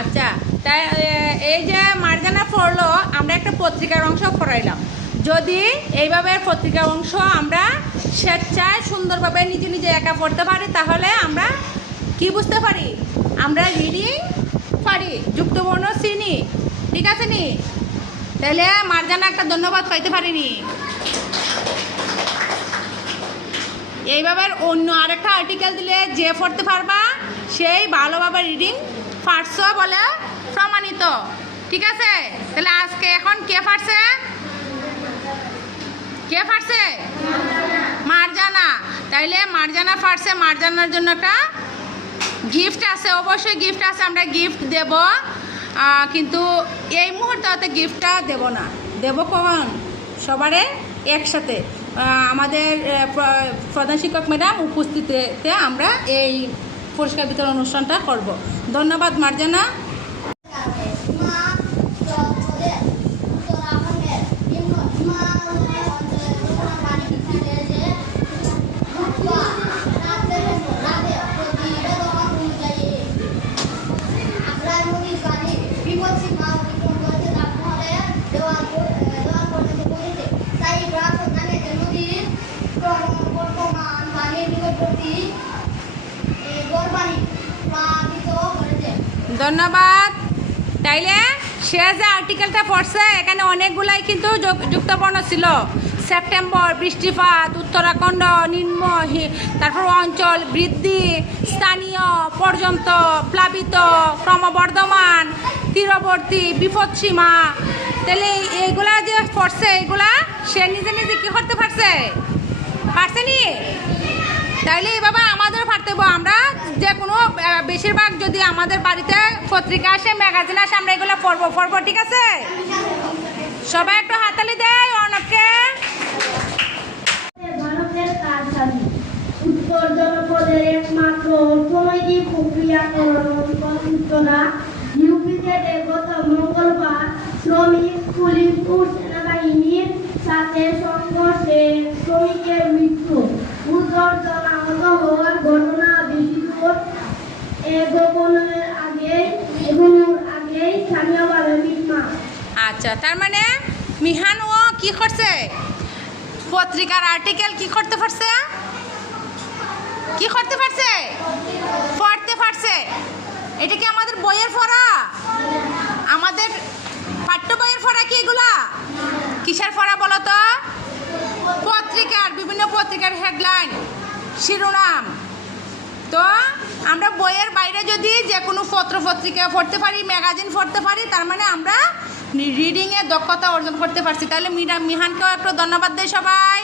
আচ্ছা, তাই এই যে মার্জানা পড়লো, আমরা একটা পত্রিকার অংশ পড়াইলাম। যদি এইভাবে পত্রিকার অংশ আমরা স্বেচ্ছায় সুন্দরভাবে নিজে নিজে একা পড়তে পারি, তাহলে আমরা কি বুঝতে পারি? আমরা রিডিং পারি, যুক্তবর্ণ চিনি, ঠিক আছে নি? তাহলে মার্জানা একটা ধন্যবাদ পাইতে পারিনি। এইভাবে অন্য আরেকটা আর্টিকেল দিলে যে পড়তে পারবা সেই ভালোভাবে রিডিং পারছো বলে প্রমাণিত, ঠিক আছে? তাহলে আজকে এখন কে পারছে? কে পারছে? মার্জানা। তাইলে মার্জানা পারছে, মার্জানার জন্য একটা গিফট আছে, অবশ্যই গিফট আছে, আমরা গিফট দেব। কিন্তু এই মুহূর্তে গিফটটা দেব না, দেব কখন? সবারে একসাথে আমাদের প্রধান শিক্ষক ম্যাডাম উপস্থিতিতে আমরা এই পুরস্কার বিতরণ অনুষ্ঠানটা করব। ধন্যবাদ মার্জানা। ধন্যবাদ। তাইলে সে যে আর্টিকেলটা পড়ছে এখানে অনেকগুলাই কিন্তু যুক্তবর্ণ ছিল। সেপ্টেম্বর, বৃষ্টিপাত, উত্তরাখণ্ড, নিম্ন, তারপর অঞ্চল, বৃদ্ধি, স্থানীয়, পর্যন্ত, প্লাবিত, ক্রমবর্ধমান, তীরবর্তী, বিপদসীমা। তাহলে এইগুলা যে পড়ছে, এইগুলা সে নিজে নিজে কি করতে পারছে? পারছে নি? তাইলে এইভাবে আমাদের পারতে হবে। আমরা যে কোনো বেশিরভাগ যদি আমাদের বাড়িতে পত্রিকা আসে, ম্যাগাজিন আসে, আমরা এগুলো পড়বো, ঠিক আছে? সবাই একটু হাততালি দেয় অনেককে। ভারতের রাজধানী উত্তর জনপদের একমাত্র অর্থনৈতিক প্রক্রিয়াকরণ উত্তরা ইউপিতে গত মঙ্গলবার শ্রমিক পুলিশ ও সেনাবাহিনীর সাথে সংঘর্ষে শ্রমিকের মৃত্যু ও দশজন আহত হওয়ার ঘটনা বেশিদূর এগোনোর আগেই স্থানীয়ভাবে মিটমা। আচ্ছা, তার মানে মিহান ও কি করছে? পত্রিকার আর্টিকেল কি করতে পারছে? কি করতে পারছে? পড়তে পারছে। এটা কি আমাদের বইয়ের পড়া? আমাদের পাঠ্য বইয়ের পড়া কি এগুলা? কিসের পড়া বলো তো? পত্রিকার, বিভিন্ন পত্রিকার হেডলাইন, শিরোনাম। তো আমরা বইয়ের বাইরে যদি যে কোনো পত্রিকা পড়তে পারি, ম্যাগাজিন পড়তে পারি, তার মানে আমরা রিডিংয়ে দক্ষতা অর্জন করতে পারছি। তাহলে মিহানকেও একটু ধন্যবাদ দেয় সবাই।